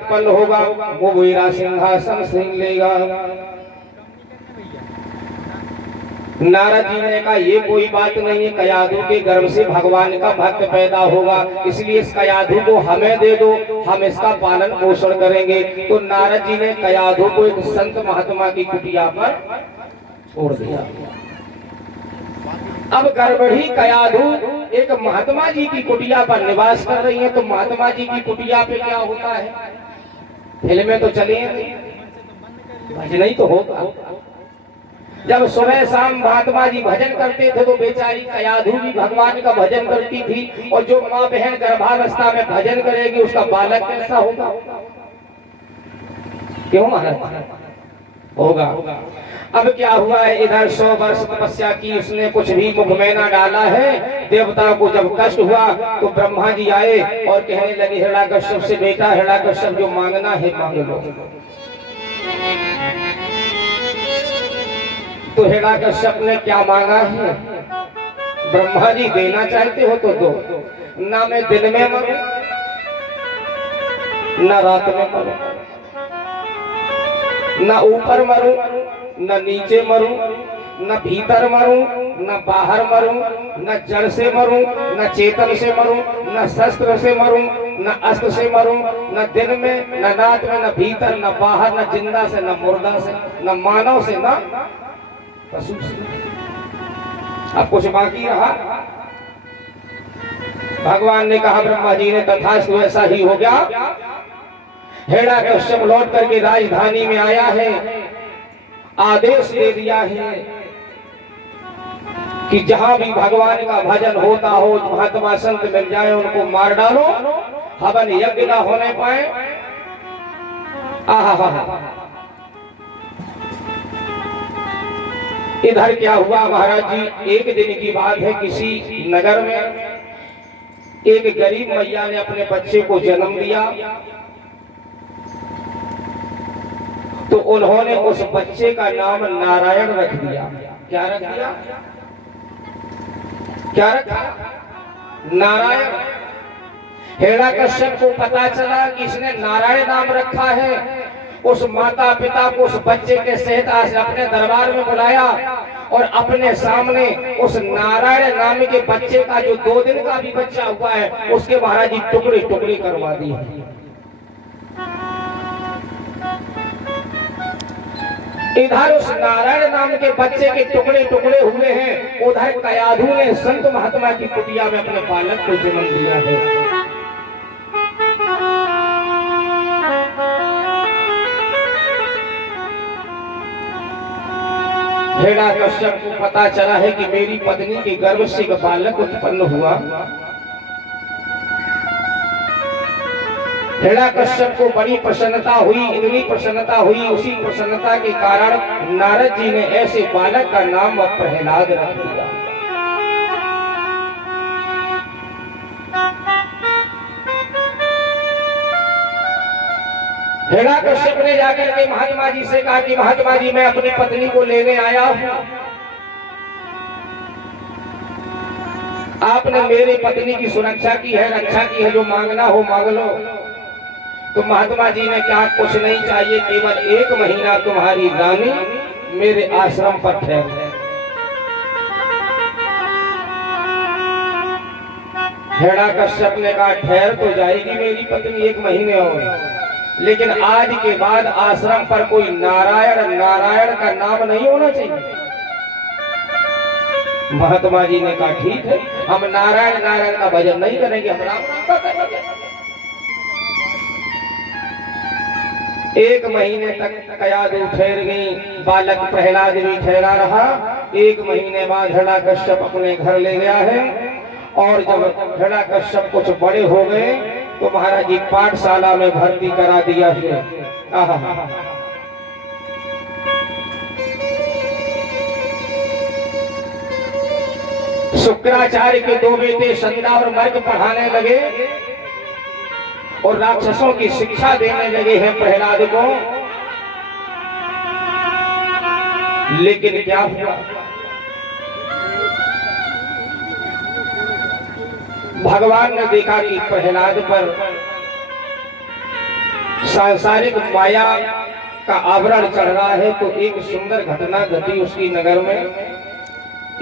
उत्पन्न होगा, वो मेरा सिंहासन छीन लेगा। नारद जी ने कहा ये कोई बात नहीं है, कयाधु के गर्भ से भगवान का भक्त पैदा होगा, इसलिए इस कयाधु को हमें दे दो, हम इसका पालन पोषण करेंगे। तो नारद जी ने कयाधु को एक संत महात्मा की कुटिया पर छोड़ दिया। अब गर्भणी कयाधु एक महात्मा जी की कुटिया पर निवास कर रही है। तो महात्मा जी की कुटिया पे क्या होता है, फिल्में तो चली नहीं, भजन ही तो होगा। जब सुबह शाम महात्मा जी भजन करते थे तो बेचारी कयाधु भी भगवान का भजन करती थी। और जो माँ बहन गर्भावस्था में भजन करेगी उसका बालक कैसा होगा, क्यों महाराज होगा। अब क्या हुआ है, इधर 100 वर्ष तपस्या की उसने, कुछ भी मुख में ना डाला है। देवता को जब कष्ट हुआ तो ब्रह्मा जी आए और कहने लगे हिरण्यकश्यप से, बेटा हिरण्यकश्यप जो मांगना है मांग लो। तो हिरण्यकश्यप ने क्या मांगा है, ब्रह्मा जी देना चाहते हो तो दो, ना मैं दिन में मरूं ना रात में मरूं, ना ऊपर मरूं न नीचे मरूं, न भीतर मरूं न बाहर मरूं, न जड़ से मरूं न चेतन से मरूं, न शस्त्र से मरूं न अस्त्र से मरूं, न दिन में न रात में, न भीतर न बाहर, न जिंदा से न मुर्दा से, न मानव से न पशु से। अब कुछ बाकी रहा। भगवान ने कहा, ब्रह्मा जी ने तथास्तु ऐसा ही हो गया। हिरण्यकश्यप लौट करके राजधानी में आया है, आदेश दे दिया है कि जहां भी भगवान का भजन होता हो, महात्मा संत मिल जाए उनको मार डालो, हवन यज्ञ न होने पाए। आहा, इधर क्या हुआ महाराज जी, एक दिन की बात है, किसी नगर में एक गरीब मैया ने अपने बच्चे को जन्म दिया। तो उन्होंने उस बच्चे का नाम नारायण रख दिया। क्या रख दिया, क्या रखा, नारायण। हिरण्यकश्यप को पता चला कि इसने नारायण नाम रखा है। उस माता पिता को उस बच्चे के सहित आज अपने दरबार में बुलाया और अपने सामने उस नारायण नाम के बच्चे का, जो 2 दिन का भी बच्चा हुआ है, उसके महाराज जी टुकड़े टुकड़े करवा दिए। इधर उस नारायण नाम के बच्चे के टुकड़े टुकड़े हुए हैं, उधर कयाधु ने संत महात्मा की कुटिया में अपने बालक को जन्म दिया है। हिरण्यकश्यप को पता चला है कि मेरी पत्नी के गर्भ से एक बालक उत्पन्न हुआ। हिरण्यकश्यप को बड़ी प्रसन्नता हुई, इतनी प्रसन्नता हुई, उसी प्रसन्नता के कारण नारद जी ने ऐसे बालक का नाम प्रहलाद रख दिया। हिरण्यकश्यप ने जाकर के महात्मा जी से कहा कि महात्मा जी मैं अपनी पत्नी को लेने आया हूं, आपने मेरी पत्नी की सुरक्षा की है, रक्षा की है, जो मांगना हो मांग लो। तो महात्मा जी ने कहा कुछ नहीं चाहिए, केवल 1 महीना तुम्हारी रानी मेरे आश्रम पर ठहरे। हिरण्यकश्यप ने कहा ठहर तो जाएगी मेरी पत्नी 1 महीने और, लेकिन आज के बाद आश्रम पर कोई नारायण नारायण का नाम नहीं होना चाहिए। महात्मा जी ने कहा ठीक है, हम नारायण नारायण का भजन नहीं करेंगे, हम राम नाम का करेंगे। 1 महीने तक कयाधु ठहर गई, बालक प्रहलाद भी ठहरा रहा। 1 महीने बाद हिरण्यकश्यप अपने घर ले गया है। और जब हिरण्यकश्यप कुछ बड़े हो गए तो महाराज जी पाठशाला में भर्ती करा दिया है। आहा, शुक्राचार्य के 2 बेटे संध्या और मर्ग पढ़ाने लगे और राक्षसों की शिक्षा देने लगे हैं प्रहलाद को। लेकिन क्या हुआ, भगवान ने देखा कि प्रहलाद पर सांसारिक माया का आवरण चढ़ रहा है। तो एक सुंदर घटना घटी उसकी नगर में।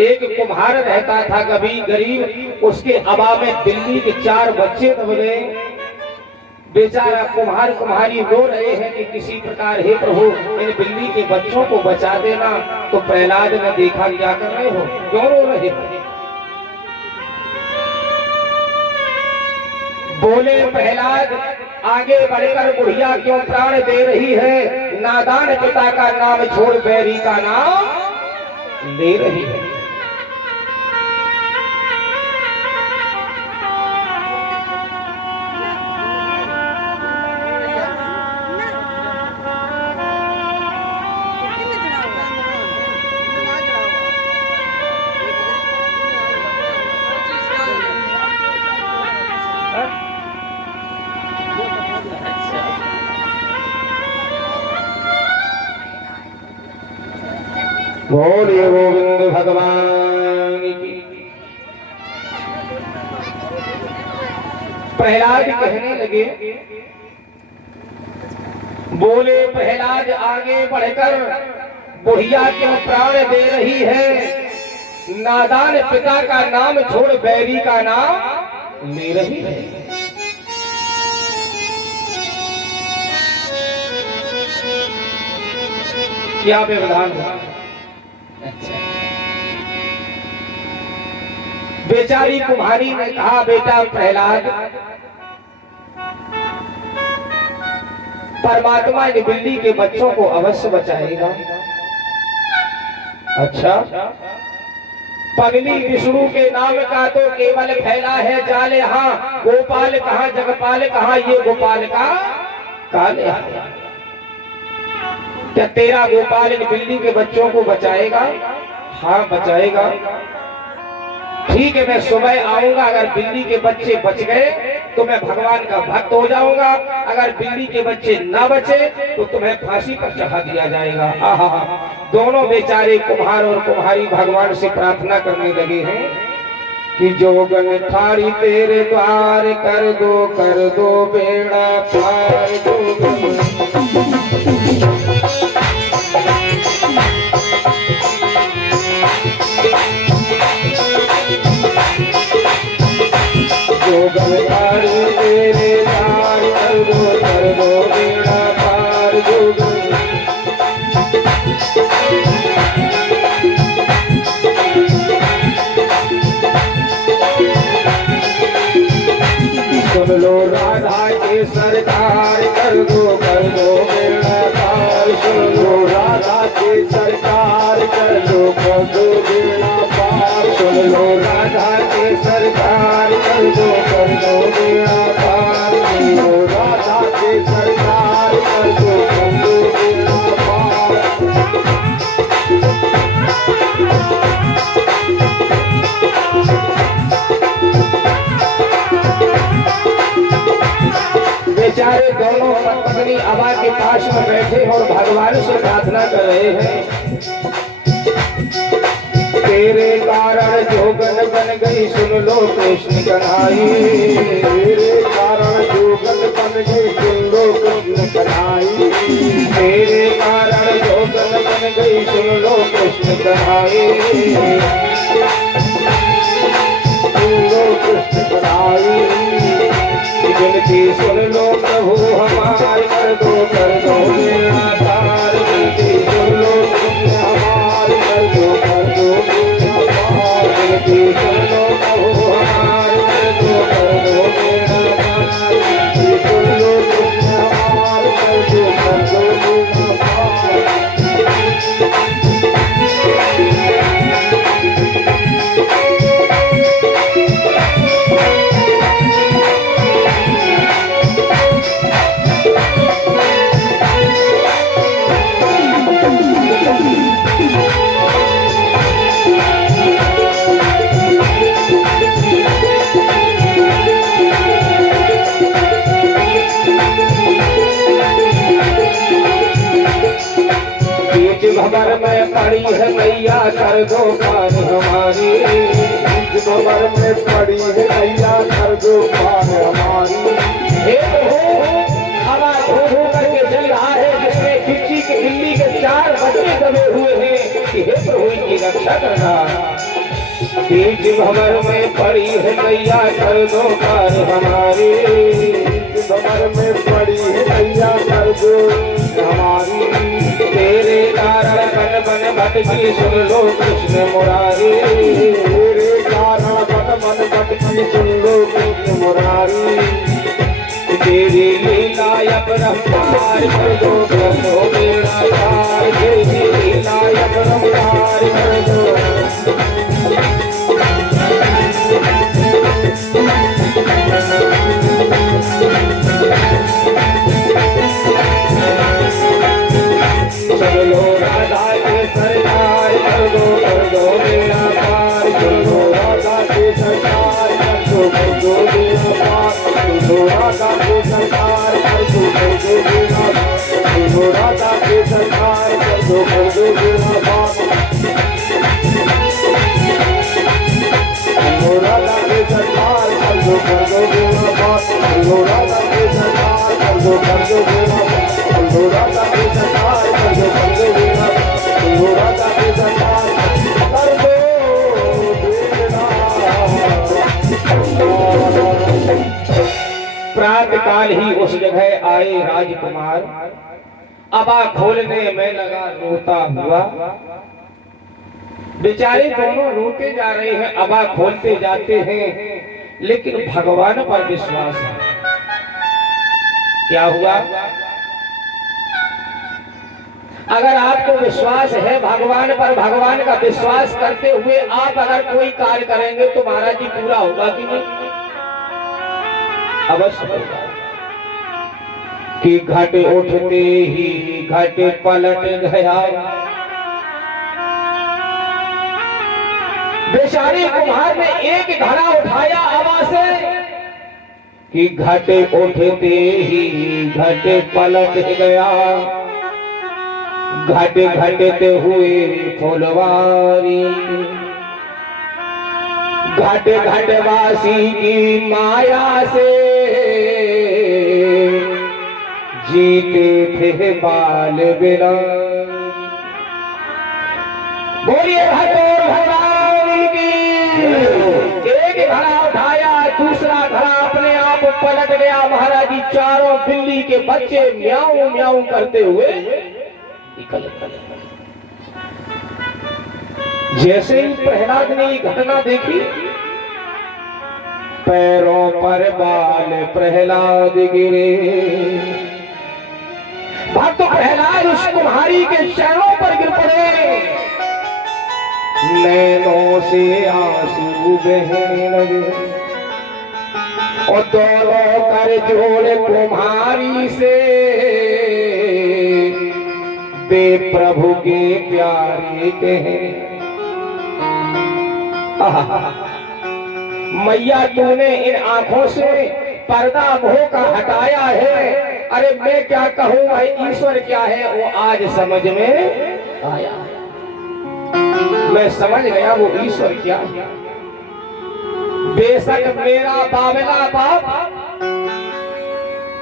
एक कुम्हार रहता था, कभी गरीब, उसके अभाव में बिल्ली के 4 बच्चे दब गए। बेचारा कुम्हार कुम्हारी रो रहे हैं कि किसी प्रकार हे प्रभु इन बिल्ली के बच्चों को बचा देना। तो प्रहलाद ने देखा, क्या कर रहे हो, क्यों रो रहे हो? बोले प्रहलाद, आगे बढ़कर बुढ़िया क्यों प्राण दे रही है? नादान पिता का नाम छोड़ बैरी का नाम ले रही है। बोलिए गोविंद भगवान की। प्रहलाद कहने लगे, बोले प्रहलाद, आगे बढ़कर बुढ़िया क्यों प्राण दे रही है? नादान पिता का नाम छोड़ बैरी का नाम ले रही है। क्या व्यवधान हुआ? बेचारी कुम्हारी ने कहा, बेटा प्रहलाद, परमात्मा इन बिल्ली के बच्चों को अवश्य बचाएगा। अच्छा, पगली विष्णु के नाम का तो केवल फैला है जाल, हाँ गोपाल कहाँ जगपाल कहाँ, ये गोपाल का काल है। क्या तेरा गोपाल इन बिल्ली के बच्चों को बचाएगा? हाँ बचाएगा। ठीक है, मैं सुबह आऊंगा। अगर बिल्ली के बच्चे बच गए तो मैं भगवान का भक्त हो जाऊंगा। अगर बिल्ली के बच्चे ना बचे तो तुम्हें फांसी पर चढ़ा दिया जाएगा। आहा, दोनों बेचारे कुम्हार और कुम्हारी भगवान से प्रार्थना करने लगे हैं कि जोगन ठाड़ी तेरे द्वार, कर दो बेड़ा पार। जोगन ठाड़ी तेरे द्वार, कर दो बेड़ा पार। जोगन सुन लो राधा के सरकार, कर दो बेड़ा पार। सुन लो राधा के सरकार, कर दो बेड़ा पार। सुन लो राधा के सरकार, कर दो बेड़ा पार। सुन लो राधा के सरकार, कर दो बेड़ा पार। बेचारे दोनों पत्नी अबा के पास में बैठे और भगवान से प्रार्थना कर रहे हैं, तेरे कारण जोगन बन गई, सुन लो कृष्ण कन्हाई। तेरे कारण जोगन बन गई, सुन लो कृष्ण कन्हाई। तेरे कारण जोगन बन गई, सुन लो कृष्ण कन्हाई। सुन लो कृष्ण कन्हाई। विनती सुन लो प्रभु हमार, कर दो बेड़ा पार। विनती सुन लो कृष्ण हमार, कर दो बेड़ा पार। विनती सुन लो प्रभु हमार, कर दो बेड़ा पार। विनती सुन लो कृष्ण हमार, कर दो बेड़ा पार। भंवर में पड़ी है मैया, कर दो पार हमारी। भंवर में पड़ी है मैया, कर दो पार हमारी। हे हो हवा धो धो करके चल रहा है, जिसमें बिल्ली के 4 बच्चे दबे हुए हैं कि हे प्रभु इनकी रक्षा करना। बीच भंवर में पड़ी है नैया, कर दो पार हमारी। भंवर में पड़ी है नैया, कर दो हमारी। तेरे कारण बन बन भटकी, सुन लो कृष्ण मुरारी। तेरे कारण बन बन भटकी, सुन लो कृष्ण मुरारी। तेरी लीला अपरंपार, कर दो बेड़ा पार। तेरी लीला अपरंपार, कर दो। चलो राधा के सरकार, कर दो बेड़ा पार। चलो राधा के सरकार, कर दो बेड़ा पार। चलो राधा के सरकार, कर दो बेड़ा पार। चलो राधा के सरकार, कर दो बेड़ा पार। चलो राधा के सरकार, कर दो बेड़ा पार। चलो राधा के सरकार, कर दो बेड़ा पार। चलो राधा के सरकार, कर दो बेड़ा पार। चलो राधा के सरकार, कर दो बेड़ा पार। प्रातः काल ही उस जगह आए राजकुमार, अबा खोलने में लगा रोता हुआ। बेचारे दोनों रोते जा रहे हैं, अबा खोलते जाते हैं, लेकिन भगवान पर विश्वास है। क्या हुआ? अगर आपको विश्वास है भगवान पर, भगवान का विश्वास करते हुए आप अगर कोई कार्य करेंगे तो महाराज जी पूरा होगा कि नहीं? अवश्य होगा। कि घट उठते ही घट पलट गया। बेचारे कुम्हार ने एक घड़ा उठाया हवा से, कि घट उठते ही घट पलट गया। घट घटते हुए फुलवारी, घट घटवासी की माया से जीते थे बाल बिना। बोलिए भगवान भगवान की। एक घड़ा उठाया, दूसरा घड़ा अपने आप पलट गया। महाराज जी चारों बिल्ली के बच्चे म्याऊं म्याऊं करते हुए निकल गए। जैसे ही प्रहलाद ने ये घटना देखी, पैरों पर बाल प्रहलाद गिरे। भक्त प्रहलाद उस कुम्हारी के चरणों पर गिर पड़े, नैनों से आंसू बहने लगे। और दोनों कर जोड़ कुम्हारी से, बे प्रभु के प्यारे कहे। मैया तूने इन आंखों से पर्दा मोह का हटाया है। अरे मैं क्या कहूँ, भाई ईश्वर क्या है वो आज समझ में आया। मैं समझ गया वो ईश्वर क्या है। बेशक मेरा बाबला बाप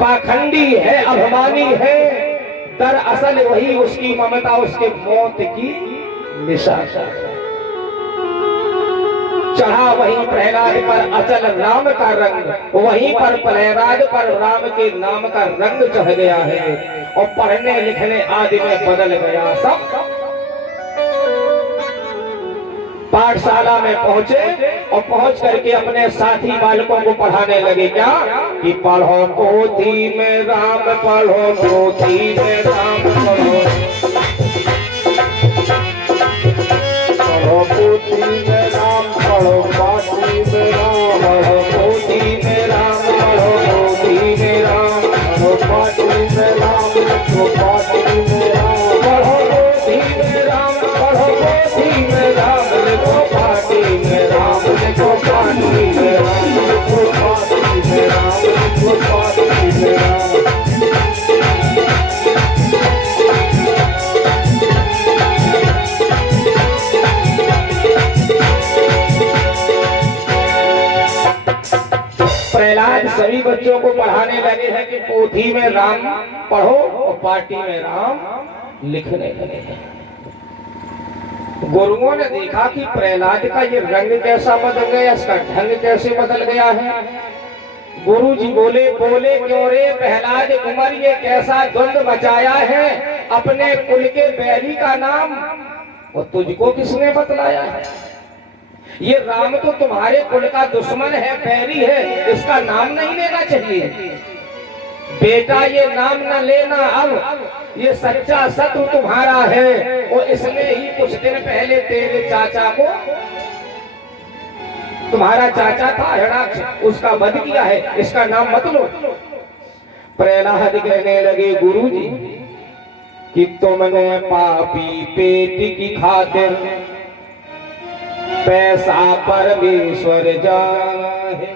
पाखंडी है, अभिमानी है, दरअसल वही उसकी ममता उसके मौत की निशाना। चढ़ा वहीं प्रहलाद पर अचल राम का रंग, वहीं पर प्रहलाद पर राम के नाम का रंग चढ़ गया है। और पढ़ने लिखने आदि में बदल गया सब। पाठशाला में पहुंचे और पहुंच करके अपने साथी बालकों को पढ़ाने लगे। क्या कि पढ़ो पोथी में राम, पढ़ो पोथी में राम, पढ़ो पोथी में राम, पढ़ो पाठी में राम, पढ़ो पोथी में राम, पढ़ो पोथी में राम, पढ़ो पाठी में राम, पढ़ो पाठी में राम, पढ़ो पोथी में राम, पढ़ो पोथी में राम, लिखो पाठी में राम, लिखो पाठी में राम, लिखो पाठी में राम, लिखो पाठी में राम। प्रहलाद सभी बच्चों को पढ़ाने लगे हैं कि पोथी में राम पढ़ो और पार्टी में राम लिखने लगे हैं। गुरुओं ने देखा कि प्रहलाद का ये रंग कैसा बदल गया, इसका ढंग कैसे बदल गया है। गुरु जी बोले क्यों रे प्रहलाद कुमार, ये कैसा द्वंद बचाया है, अपने कुल के बैरी का नाम और तुझको किसने बतलाया है। ये राम तो तुम्हारे कुल का दुश्मन है, बैरी है, इसका नाम नहीं लेना चाहिए। बेटा ये नाम न लेना, अब ये सच्चा शत्रु तुम्हारा है और इसने ही कुछ दिन पहले तेरे चाचा को, तुम्हारा चाचा था हिरणाक्ष, उसका वध किया है, इसका नाम मत लो। प्रहलाद कहने लगे गुरुजी कि तुमने पापी पेट की खातिर पैसा परमेश्वर जाने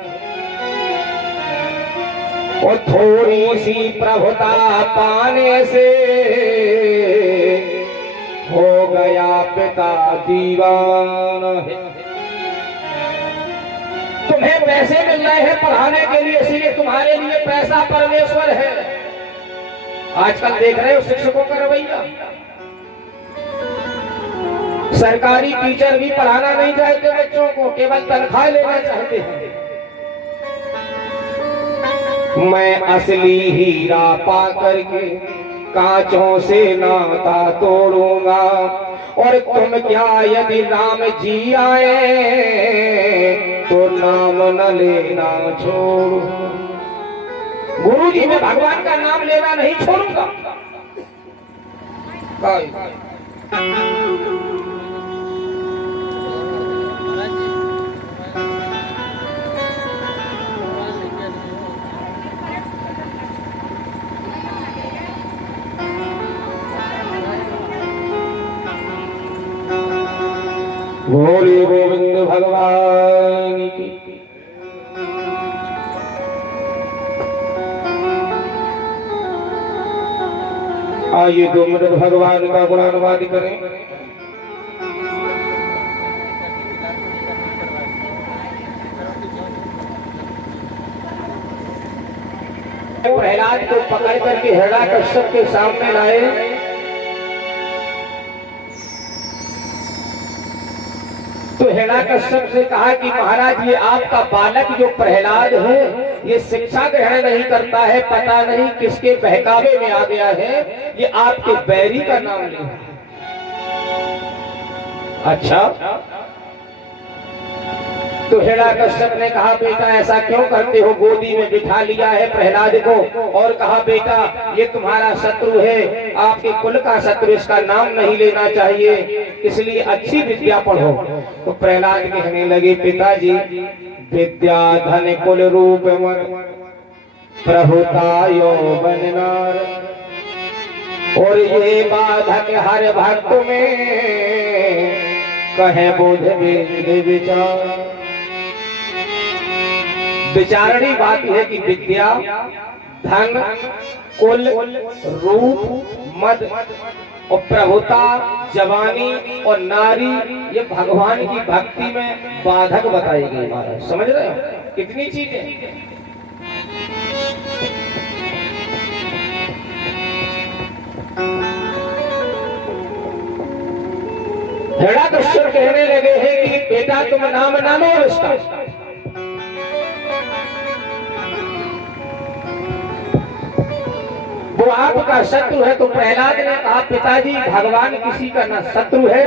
और थोड़ी सी प्रभुता पाने से हो गया पिता दीवाना है। तुम्हें पैसे मिल रहे हैं पढ़ाने के लिए, इसलिए तुम्हारे लिए पैसा परमेश्वर है। आजकल देख रहे हो शिक्षकों का रवैया, सरकारी टीचर भी पढ़ाना नहीं चाहते बच्चों को, केवल तनख्वाह लेना चाहते हैं। मैं असली हीरा पा करके कांचों से नाता तोड़ूंगा और तुम क्या यदि राम जी आए तो नाम न लेना छोड़ो। गुरु जी मैं भगवान का नाम लेना नहीं छोड़ूंगा। बोले गोविंद भगवान की। आइए 2 मिनट भगवान का गुणानुवाद करें। प्रहलाद को पकड़ करके हिरण्याकश्यप के सामने लाए। तो हिरण्याकश्यप से कहा कि महाराज ये आपका बालक जो प्रहलाद है ये शिक्षा ग्रहण नहीं करता है, पता नहीं किसके बहकावे में आ गया है, ये आपके बैरी का नाम ले। अच्छा, तो हिरण्याकश्यप ने कहा बेटा ऐसा क्यों करते हो, गोदी में बिठा लिया है प्रहलाद को और कहा बेटा ये तुम्हारा शत्रु है, आपके कुल का शत्रु, इसका नाम नहीं लेना चाहिए, इसलिए अच्छी विद्या पढ़ो। तो प्रहलाद कहने लगे पिताजी विद्या धन कुल रूप प्रभुता यौवन नार और ये बाधक हर भक्त में कहे बोध वेद विचार। विचारणी बात है कि विद्या धन कुल रूप मद और प्रभुता जवानी और नारी ये भगवान की भक्ति में बाधक बताई गई। महाराज समझ रहे हो कितनी चीजें। हिरण्याकश्यप कहने लगे हैं कि बेटा तुम नाम ना लो इसका, वो आपका शत्रु है। तो प्रहलाद ने कहा पिताजी भगवान किसी का न शत्रु है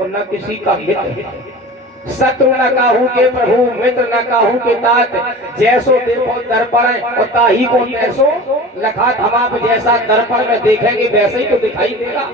और न किसी का मित्र। शत्रु न काहू के प्रभु, मित्र न काहू के तात, जैसो देखो दर्पण और ताही को तैसो लखात। हम आप जैसा दर्पण में देखेंगे वैसे ही तो दिखाई देगा।